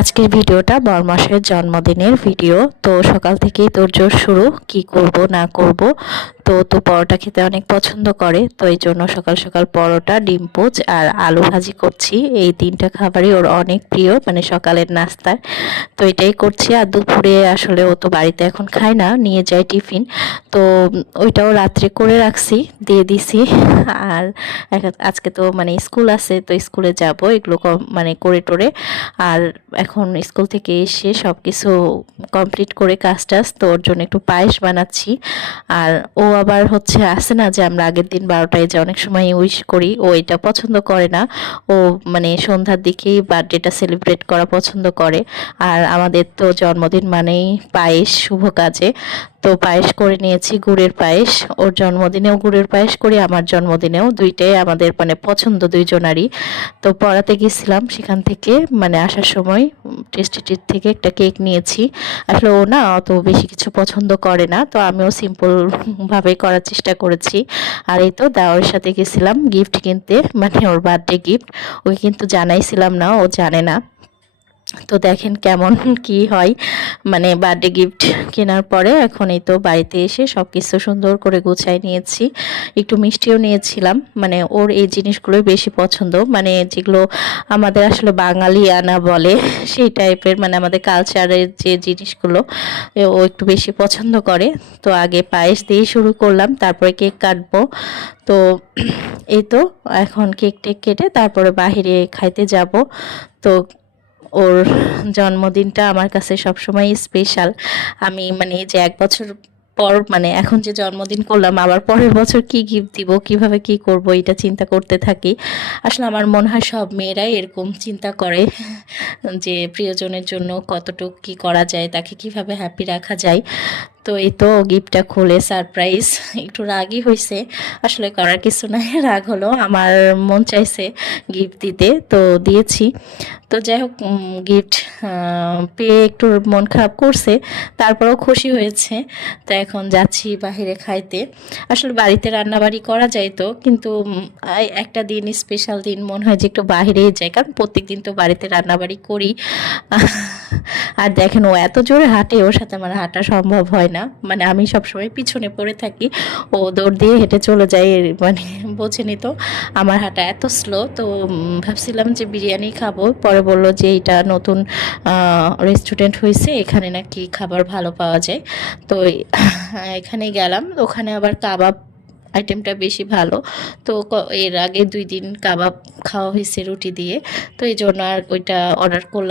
আজকের ভিডিওটা বরমাসের জন্মদিনের ভিডিও। তো সকাল থেকেই তোড়জোড় শুরু, কি করব না করব। তো পরোটা খেতে অনেক পছন্দ করে, তো এই জন্য সকাল সকাল পরোটা, ডিম পোচ আর আলু ভাজি করছি। এই তিনটা খাবারই ওর অনেক প্রিয়, মানে সকালের নাস্তায়। তো এটাই করছি। আর দুপুরে আসলে ও তো বাড়িতে এখন খায় না, নিয়ে যায় টিফিন। তো ওইটাও রাত্রে করে রাখছি, দিয়ে দিছি। আর আজকে তো মানে স্কুল আছে, তো স্কুলে যাব এগুলো মানে করে টোরে। আর এখন স্কুল থেকে এসে সব কিছু কমপ্লিট করে কাজ টাজ, তো ওর জন্য একটু পায়েস বানাচ্ছি। আর ও আবার হচ্ছে আসে না যে আমরা আগের দিন 12টায় যে অনেক সময় উইশ করি, ও এটা পছন্দ করে না। ও মানে সন্ধ্যার দিকেই বার্থডেটা সেলিব্রেট করা পছন্দ করে। আর আমাদের তো জন্মদিন মানেই পায়েস, শুভ কাজে। তো পায়েস করে নিয়েছি, গুড়ের পায়েস। ওর জন্মদিনেও গুড়ের পায়েস করি, আমার জন্মদিনেও, দুইটাই আমাদের মানে পছন্দ দুইজনারই। তো পড়াতে গেছিলাম, সেখান থেকে মানে আসার সময় টেস্টি ট্রিট থেকে একটা কেক নিয়েছি। আসলে ও না অত বেশি কিছু পছন্দ করে না, তো আমিও সিম্পল ভাবে করার চেষ্টা করেছি। আর এই তো দেওয়ার সাথে গেছিলাম গিফট কিনতে, মানে ওর বার্থডে গিফট। ওকে কিন্তু জানাইছিলাম না, ও জানে না। তো দেখেন কেমন কি হয়, মানে বার্থডে গিফট কেনার পরে এখন এই তো বাড়িতে এসে সব কিছু সুন্দর করে গুছাই নিয়েছি। একটু মিষ্টিও নিয়েছিলাম, মানে ওর এই জিনিসগুলোই বেশি পছন্দ, মানে যেগুলো আমাদের আসলে বাঙালি আনা বলে সেই টাইপের, মানে আমাদের কালচারের যে জিনিসগুলো ও একটু বেশি পছন্দ করে। তো আগে পায়েস দিয়ে শুরু করলাম, তারপরে কেক কাটবো। তো এই তো এখন কেক টেক কেটে তারপরে বাহিরে খাইতে যাব। তো ওর জন্মদিনটা আমার কাছে সবসময় স্পেশাল। আমি মানে এই যে 1 বছর পর, মানে এখন যে জন্মদিন করলাম, আবার পরের বছর কি গিফট দিব, কিভাবে কি করব, এটা চিন্তা করতে থাকি। আসলে আমার মনে হয় সব মেয়েরাই এরকম চিন্তা করে যে প্রিয়জনের জন্য কতটুকু কি করা যায়, তাকে কিভাবে হ্যাপি রাখা যায়। তো এই তো গিফটটা খুলে সারপ্রাইজ, একটু রাগই হয়েছে, আসলে করার কিছু নাই। রাগ হলো, আমার মন চাইছে গিফট দিতে, তো দিয়েছি। তো যাই হোক, গিফট পেয়ে একটু মন খারাপ করছে, তারপরেও খুশি হয়েছে। তো এখন যাচ্ছি বাহিরে খাইতে। আসলে বাড়িতে রান্নাবাড়ি করা যায় তো, কিন্তু একটা দিন স্পেশাল দিন মনে হয় যে একটু বাহিরেই যাই, কারণ প্রত্যেক দিন তো বাড়িতে রান্নাবাড়ি করি। আর দেখেন ও এত জোরে হাঁটে, ওর সাথে আমার হাঁটা সম্ভব হয় না, মানে আমি সবসময় পিছনে পড়ে থাকি, ও দৌড় দিয়ে হেঁটে চলে যায়। মানে বোঝেনি তো আমার হাঁটা এত স্লো। তো ভাবছিলাম যে বিরিয়ানি খাবো, পরে বলল যে এটা নতুন রেস্টুরেন্ট হয়েছে, এখানে নাকি খাবার ভালো পাওয়া যায়। তো এখানে গেলাম, ওখানে আবার কাবাব আইটেমটা বেশি ভালো। তো এর আগে 2 দিন কাবাব খাওয়া হয়েছে রুটি দিয়ে, তো এই জন্য আর ওইটা অর্ডার করলাম।